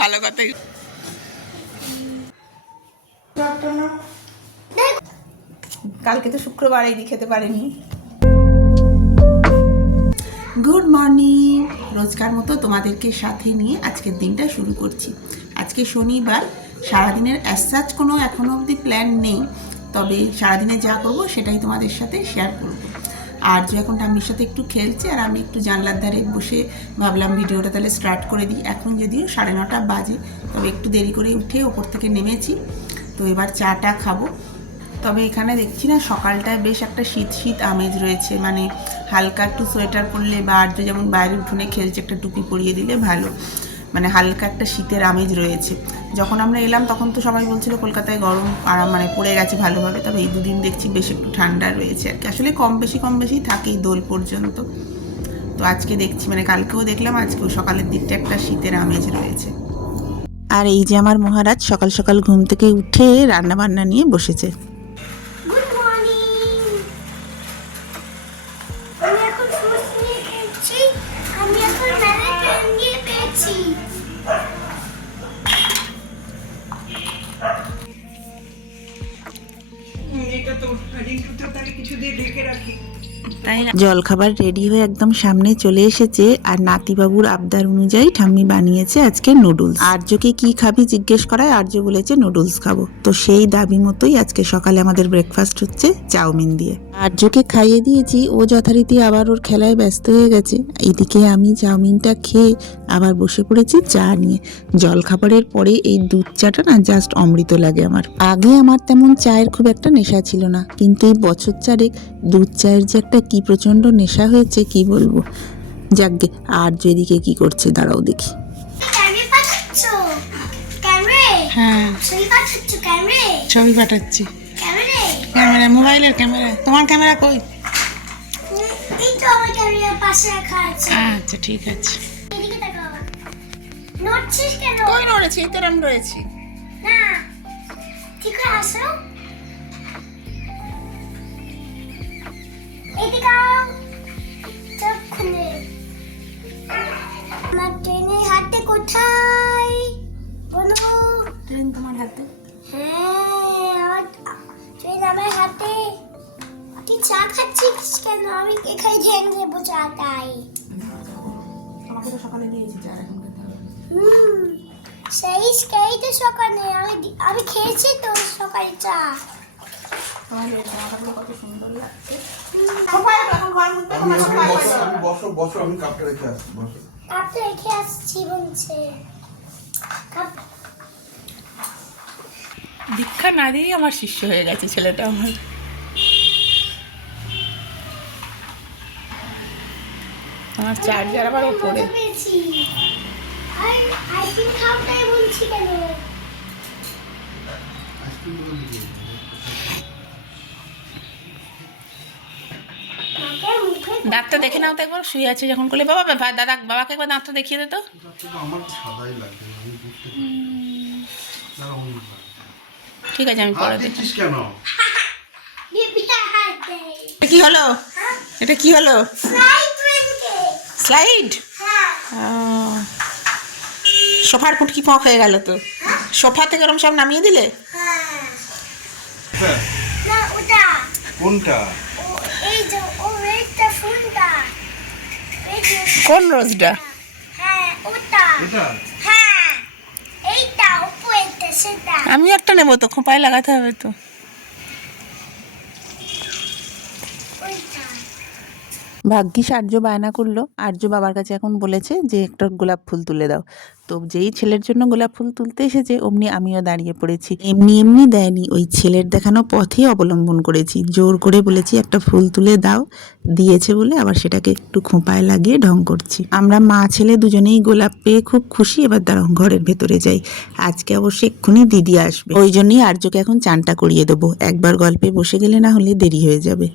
ভালো কথা। কালকে তো শুক্রবার, এই খেতে পারিনি। Good morning. রোজকার মতো তোমাদেরকে সাথে নিয়ে আজকের দিনটা শুরু করছি। আজকে শনিবার, সারাদিনের অ্যাজ কোনো এখনো অবধি প্ল্যান নেই, তবে সারাদিনে যা করবো সেটাই তোমাদের সাথে শেয়ার করব। আর যে এখন ঠাম্মির সাথে একটু খেলছে, আর আমি একটু জানলার ধারে বসে ভাবলাম ভিডিওটা তাহলে স্টার্ট করে দিই। এখন যদিও 9:30 বাজে, তবে একটু দেরি করে উঠে ওপর থেকে নেমেছি, তো এবার চাটা খাবো। তবে এখানে দেখছি না সকালটায় বেশ একটা শীত শীত আমেজ রয়েছে, মানে হালকা একটু সোয়েটার পরলে বা আর্য যেমন বাইরে উঠোনে খেলছে একটা টুপি পরিয়ে দিলে ভালো, মানে হালকা একটা শীতের আমেজ রয়েছে। যখন আমরা এলাম তখন তো সবাই বলছিল কলকাতায় গরম আরাম মানে পড়ে গেছে ভালোভাবে, তবে এই দুদিন দেখছি বেশ একটু ঠান্ডা রয়েছে আর কি। আসলে কম বেশি থাকেই দোল পর্যন্ত। তো আজকে দেখছি, মানে কালকেও দেখলাম, আজকেও সকালের দিকটা একটা শীতের আমেজ রয়েছে। আর এই যে আমার মহারাজ সকাল সকাল ঘুম থেকে উঠে রান্না বান্না নিয়ে বসেছে। জলখাবার রেডি হয়ে একদম সামনে চলে এসেছে, আর নাতিবাবুর আবদার অনুযায়ী ঠাম্মি বানিয়েছে আজকে নুডলস। আর্যকে কি খাবি জিজ্ঞেস করায় আর্য বলেছে নুডলস খাবো, তো সেই দাবি মতোই আজকে সকালে আমাদের ব্রেকফাস্ট হচ্ছে চাউমিন দিয়ে। আর্যকে খাইয়ে দিয়েছি, ও যথারীতি আবার ওর খেলায় ব্যস্ত হয়ে গেছে। এদিকে আমি চাউমিনটা খেয়ে আবার বসে পড়েছি চা নিয়ে। জলখাবারের পরে এই দুধ চাটা না জাস্ট অমৃত লাগে আমার। আগে আমার তেমন চায়ের খুব একটা নেশা ছিল না, কিন্তু এই বছর চারেক দুধ চায়ের যে একটা কি প্রচন্ড নেশা হয়েছে কি বলবো। যাকগে, আর যেদিকে কি করছে দাঁড়াও দেখি। হ্যাঁ, ছবি পাঠাচ্ছি। ক্যামেরা, মোবাইলের ক্যামেরা। তোমার ক্যামেরা কই? আচ্ছা ঠিক আছে। কই নড়েছি? এই তো রাম রয়েছি। ঠিক আছে, ট্রেনের হাতে কোথায়? বলো। ট্রেন তোমার হাতে? হ্যাঁ, ট্রেন আমার হাতে। তুই চা খাচ্ছিস কেন? আমি এখানে ট্রেন নেবো চাটাই। আমাকে তো সকালে দিয়েছি চা, এখন খেতে হবে। সেই তো সকালে আমি খেয়েছি তো সকালে চা। কত সুন্দর লাগছে। বসো, আমি কাপটা রেখে আসছি। বসো, কাপটা রেখে আসছি বলছে। দীক্ষা না দিয়ে আমার শিষ্য হয়ে গেছে ছেলেটা আমার। আমার চার্জার আবার ওপরে। দাঁতটা দেখে নাও তো একবার, শুয়ে আছে যখন করলে। বাবা দাদা, বাবাকে একবার দাঁতটা দেখিয়ে দে তো। ঠিক আছে, আমি পরে দেখছি। কি হলো? এটা কি হলো? স্লাইড। সোফার কুটকি পক হয়ে গেল তো। সোফা থেকে ওরম সব নামিয়ে দিলে? কোনটা? কোন রোজটা? আমি একটা নেবো তো, খোঁপায় লাগাতে হবে তো। ভাগ্যিস আর্য বায়না করলো। আর্য বাবার কাছে এখন বলেছে যে একটা গোলাপ ফুল তুলে দাও। তো যেই ছেলের জন্য গোলাপ ফুল তুলতে এসেছে অমনি আমিও দাঁড়িয়ে পড়েছি। এমনি দেয়নি, ওই ছেলের দেখানো পথেই অবলম্বন করেছি। জোর করে বলেছি একটা ফুল তুলে দাও, দিয়েছে বলে আবার সেটাকে একটু খোঁপায় লাগিয়ে ঢং করছি। আমরা মা ছেলে দুজনেই গোলাপ পেয়ে খুব খুশি। এবার দাঁড়াও ঘরের ভেতরে যাই, আজকে অবশ্য এক্ষুনি দিদি আসবে, ওই জন্যই আর্যকে এখন চানটা করিয়ে দেবো। একবার গল্পে বসে গেলে না হলে দেরি হয়ে যাবে।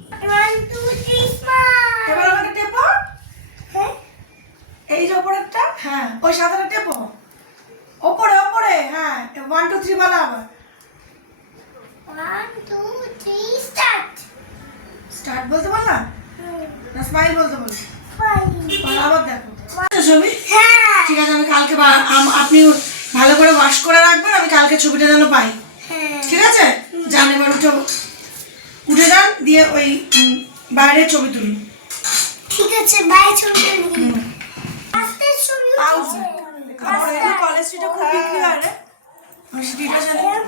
এই যে ওপরেরটা, হ্যাঁ ওই সাদাটা টেপো। ওপরে, হ্যাঁ 1 2 3 বলা আবার। 1 2 3 স্টার্ট বলতে বল না, না স্মাইল বলতে বল। স্মাইল আবার দেখো ছবি। হ্যাঁ ঠিক আছে, আমি কালকে আপনি ভালো করে ওয়াশ করে রাখবেন, আমি কালকে ছবিটা যেন পাই। ঠিক আছে, যান এবার উঠে যান, দিয়ে ওই বাইরে ছবি তুলুন। ঠিক আছে, বাইরে ছবি তুলুন।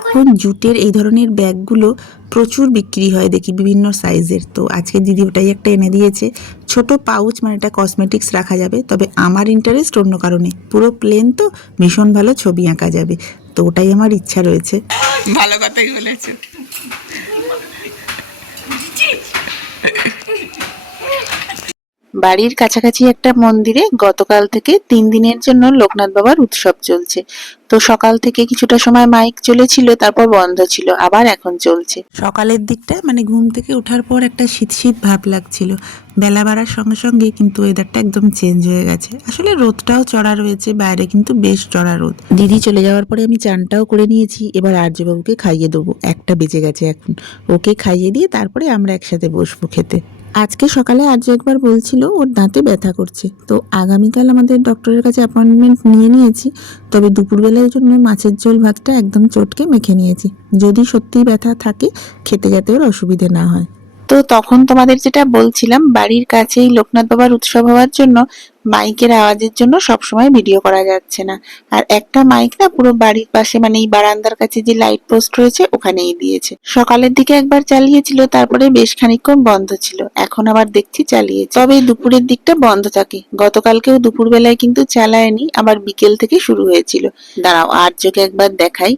এখন জুটের এই ধরনের ব্যাগগুলো প্রচুর বিক্রি হয় দেখি, বিভিন্ন সাইজের। তো আজকে দিদি ওটাই একটা এনে দিয়েছে, ছোট পাউচ, মানে এটা কসমেটিক্স রাখা যাবে। তবে আমার ইন্টারেস্ট অন্য কারণে, পুরো প্লেন তো ভীষণ ভালো ছবি আঁকা যাবে, তো ওটাই আমার ইচ্ছা রয়েছে। ভালো কথাই বলেছে। বাড়ির কাছাকাছি একটা মন্দিরে গতকাল থেকে 3 দিনের জন্য লোকনাথ বাবার উৎসব চলছে। তো সকাল থেকে কিছুটা সময় মাইক চলেছিল, তারপর বন্ধ ছিল, আবার এখন চলছে। সকালের দিকটা মানে ঘুম থেকে ওঠার পর একটা শীত শীত ভাব লাগছিল, বেলা বাড়ার সঙ্গে সঙ্গে কিন্তু ওয়েদারটা একদম চেঞ্জ হয়ে গেছে। আসলে রোদটাও চড়া রয়েছে বাইরে, কিন্তু বেশ চড়া রোদ। দিদি চলে যাওয়ার পরে আমি চানটাও করে নিয়েছি, এবার আর্যবাবুকে খাইয়ে দেবো, 1টা বেজে গেছে এখন। ওকে খাইয়ে দিয়ে তারপরে আমরা একসাথে বসবো খেতে। আজকে সকালে আর্য একবার বলছিল ওর দাঁতে ব্যথা করছে, তো আগামীকাল আমাদের ডক্টরের কাছে অ্যাপয়েন্টমেন্ট নিয়ে নিয়েছি। তবে দুপুরবেলার জন্য মাছের ঝোল ভাতটা একদম চটকে মেখে নিয়েছি, যদি সত্যিই ব্যথা থাকে খেতে যাতে ওর অসুবিধে না হয়। তো তখন তোমাদের যেটা বলছিলাম, বাড়ির কাছেই লোকনাথ বাবার উৎসব হওয়ার জন্য মাইকের আওয়াজের জন্য সবসময় ভিডিও করা যাচ্ছে না। আর একটা মাইক না পুরো বাড়ির পাশে, মানে এই বারান্দার কাছে যে লাইট পোস্ট রয়েছে ওখানেই দিয়েছে। সকালের দিকে একবার চালিয়েছিল, তারপরে বেশ খানিকক্ষণ বন্ধ ছিল, এখন আবার দেখছি চালিয়েছে। তবে দুপুরের দিকটা বন্ধ থাকে, গতকালকেও দুপুর বেলায় কিন্তু চালায়নি, আবার বিকেল থেকে শুরু হয়েছিল। দাঁড়াও আর্যকে একবার দেখাই।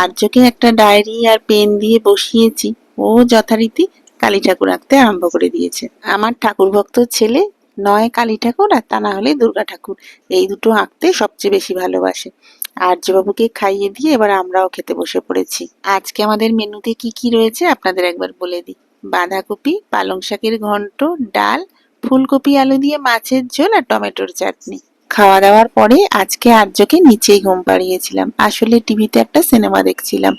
আর্যকে একটা ডায়েরি আর পেন দিয়ে বসিয়েছি, ও যথারীতি কালী ঠাকুর আঁকতে আরম্ভ করে দিয়েছে। আমার ঠাকুর ভক্ত ছেলে নয় কালী ঠাকুর আর তা না হলে দুর্গা ঠাকুর, এই দুটো আঁকতে সবচেয়ে বেশি ভালোবাসে। আর্যবাবুকে খাইয়ে দিয়ে এবার আমরাও খেতে বসে পড়েছি। আজকে আমাদের মেনুতে কি কি রয়েছে আপনাদের একবার বলে দিই। বাঁধাকপি, পালং শাকের ঘন্ট, ডাল, ফুলকপি আলু দিয়ে মাছের ঝোল আর টমেটোর চাটনি। খাওয়া দাওয়ার পরে আজকে আর্যকে নিচেই ঘুম পাড়িয়েছিলাম, আসলে টিভিতে একটা সিনেমা দেখছিলাম।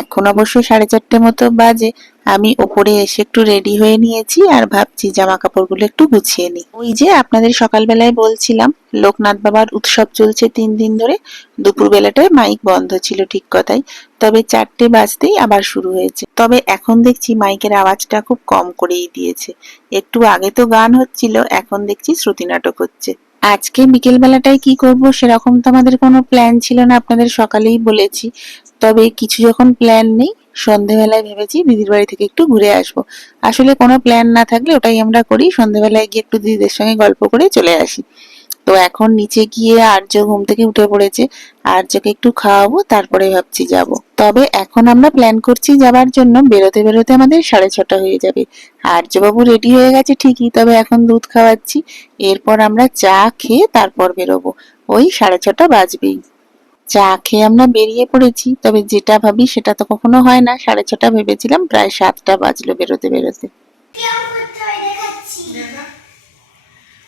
এখন অবশ্য 4:30 মতো বাজে। আমি ওপরে এসে একটু রেডি হয়ে নিয়েছি আর ভাবছি জামা কাপড়গুলো একটু গুছিয়ে নিই। ওই যে আপনাদের সকালবেলায় বলছিলাম লোকনাথ বাবার উৎসব চলছে 3 দিন ধরে। দুপুর বেলাটায় মাইক বন্ধ ছিল ঠিক কথাই, তবে 4টে বাজতেই আবার শুরু হয়েছে। তবে এখন দেখছি মাইকের আওয়াজটা খুব কম করেই দিয়েছে। একটু আগে তো গান হচ্ছিল, এখন দেখছি শ্রুতি নাটক হচ্ছে। আজকে বিকেল বেলাটায় কি করব সেরকম তো আমাদের কোনো প্ল্যান ছিল না, আপনাদের সকালেই বলেছি। তবে কিছু যখন প্ল্যান নেই, সন্ধেবেলায় ভেবেছি দিদির বাড়ি থেকে একটু ঘুরে আসবো। আসলে কোনো প্ল্যান না থাকলে ওটাই আমরা করি, সন্ধেবেলায় গিয়ে একটু দিদিদের সঙ্গে গল্প করে চলে আসি। তো এখন নিচে গিয়ে আর্য ঘুম থেকে উঠে পড়েছে, আর্যকে একটু খাওয়াবো, তারপরে ভাবছি যাব। তবে এখন আমরা প্ল্যান করছি যাবার জন্য, বেরোতে বেরোতে আমাদের 6:30 হয়ে যাবে। আর্যবাবু রেডি হয়ে গেছে ঠিকই, তবে এখন দুধ খাওয়াচ্ছি। এরপর আমরা চা খেয়ে তারপর বেরোবো, ওই 6:30 বাজবেই। চা খেয়ে আমরা বেরিয়ে পড়েছি, তবে যেটা ভাবি সেটা তো কখনো হয় না। 6:30 ভেবেছিলাম, প্রায় 7টা বাজলো বেরোতে বেরোতে।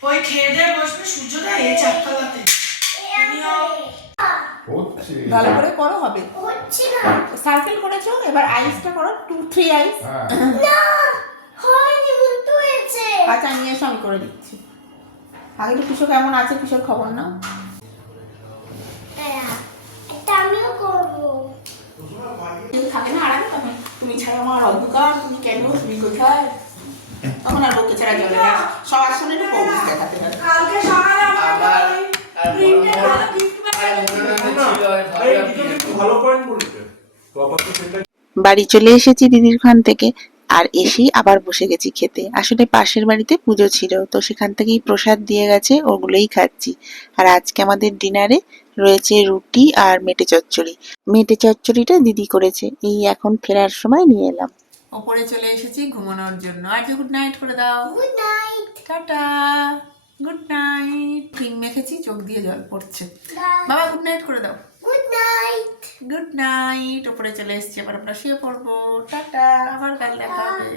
ওই খেয়ে দিয়ে বসবে সূর্যোদয় এই 4তলাতে। ভালো করে করো, হবে। সার্কেল করেছো, এবার আইসটা করো, 2-3 আইস। না, হয়নি, উল্টো হয়েছে। আচ্ছা নিয়ে এসো, আমি করে দিচ্ছি। আগে তো কিশোর কেমন আছে, কিশোর খবর নাও। এটা আমিও করবো। থাকে না আরামে, তখন তুমি ছাড়া আমার অন্ধকার, তুমি কেন, তুমি কোথায়, তখন আর লোকে ছাড়া চলে না, সবার সামনে একটু পৌঁছে দেখাতে হবে। কালকে সকালে আমার প্রিন্টে ভালো গিফট ভালো পয়েন্ট বলেছে তো আপাতত সেটা। বাড়ি চলে এসেছি দিদির খান থেকে, আর এসেই আবার বসে গেছি খেতে। আসলে পাশের বাড়িতে পুজো ছিল, তো সেখান থেকেই প্রসাদ দিয়ে গেছে, ওগুলোই খাচ্ছি। আর আজকে আমাদের ডিনারে রয়েছে রুটি আর মেটে চচ্চড়ি। মেটে চচ্চড়িটা দিদি করেছে, এই এখন ফেরার সময় নিয়ে এলাম। ওপরে চলে এসেছি ঘুমানোর জন্য। আর গুড নাইট করে দাও। Good night. Tata, good night. Cream মেখেছি, চোখ দিয়ে জল পড়ছে। বাবা গুড নাইট করে দাও। Good night. Good night. ওপরে চলে এসেছি, আবার আমরা শুয়ে পড়বো। টাটা, আবার কাল দেখা হবে।